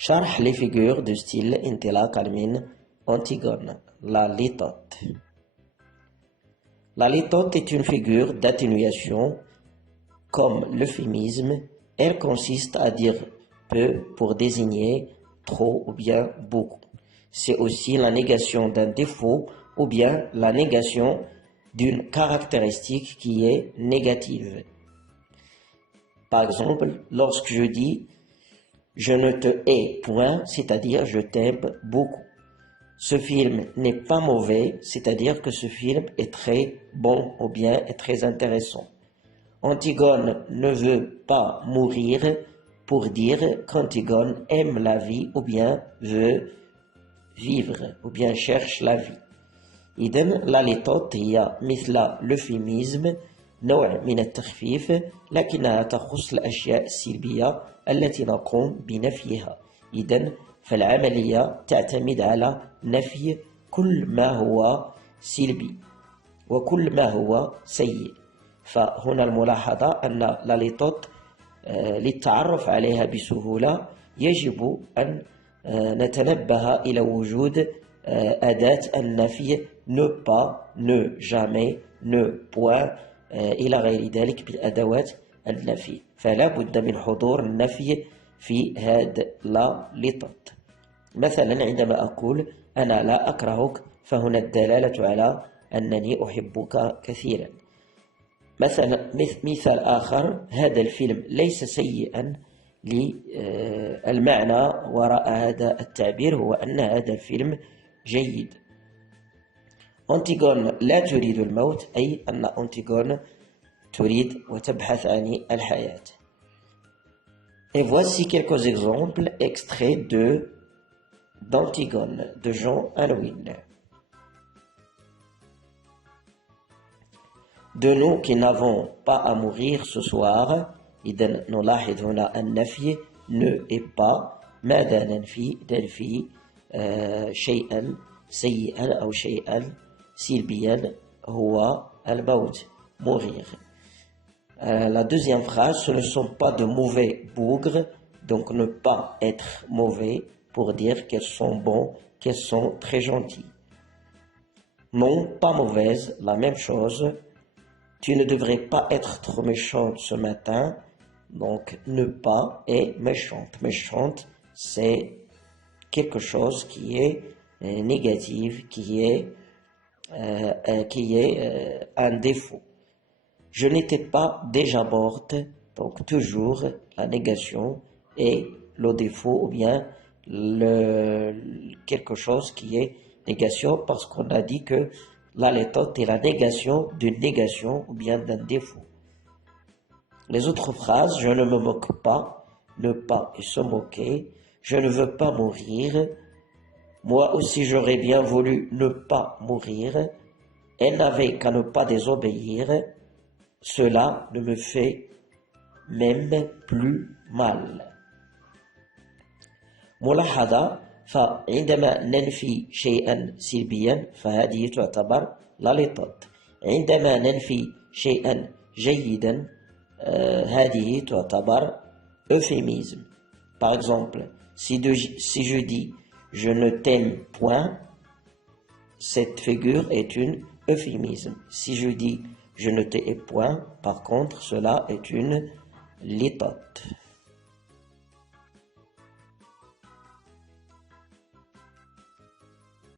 شرح les figures de style انطلاقا من Antigone, la litote. La litote est une figure d'atténuation comme l'euphémisme. Elle consiste à dire peu pour désigner trop ou bien beaucoup. C'est aussi la négation d'un défaut ou bien la négation d'une caractéristique qui est négative. Par exemple, lorsque je dis « je ne te hais point », c'est-à-dire « je t'aime beaucoup ». Ce film n'est pas mauvais, c'est-à-dire que ce film est très bon ou bien est très intéressant. Antigone ne veut pas mourir pour dire qu'Antigone aime la vie ou bien veut vivre ou bien cherche la vie. إذن la litote هي مثل l'euphémisme نوع من التخفيف لكنها تخص الأشياء السلبية التي نقوم بنفيها. إذن فالعملية تعتمد على نفي كل ما هو سلبي وكل ما هو سيء. فهنا الملاحظة أن لا ليتوت للتعرف عليها بسهولة يجب أن نتنبه إلى وجود أداة النفي ne pas, ne jamais, ne point إلى غير ذلك بالأدوات النفي. فلا بد من حضور النفي في هذا لا ليتوت. مثلا عندما أقول أنا لا أكرهك فهنا الدلالة على أنني أحبك كثيرا. مثلا مثال آخر هذا الفيلم ليس سيئا للمعنى وراء هذا التعبير هو أن هذا الفيلم جيد. أنتيغون لا تريد الموت أي أن أنتيغون تريد وتبحث عن الحياة. Et voici quelques exemples extraits d'Antigone de John Unwin. De nous qui n'avons pas à mourir ce soir, إذن نلاحظ هنا النفي ne et pas. ماذا ننفي؟ ننفي شيئا سيئا أو شيئا سلبيا هو الموت, mourir. La deuxième phrase, ce ne sont pas de mauvais bougres, donc ne pas être mauvais pour dire qu'elles sont bons, qu'elles sont très gentilles. Non, pas mauvaise, la même chose. Tu ne devrais pas être trop méchante ce matin, donc ne pas est méchante. Méchante, c'est quelque chose qui est négatif, qui est un défaut. Je n'étais pas déjà morte, donc toujours la négation et le défaut ou bien quelque chose qui est négation parce qu'on a dit que la litote est la négation d'une négation ou bien d'un défaut. Les autres phrases, je ne me moque pas, ne pas et se moquer, je ne veux pas mourir, moi aussi j'aurais bien voulu ne pas mourir, elle n'avait qu'à ne pas désobéir, cela ne me fait même plus mal. ملاحظة فعندما ننفي شيئا سلبيا فهذه تعتبر لا ليتوت. عندما ننفي شيئا جيدا هذه تعتبر euphémisme. Par exemple, si je dis je ne t'aime point, cette figure est une euphémisme. Si je dis je ne te hais point, par contre, cela est une litote.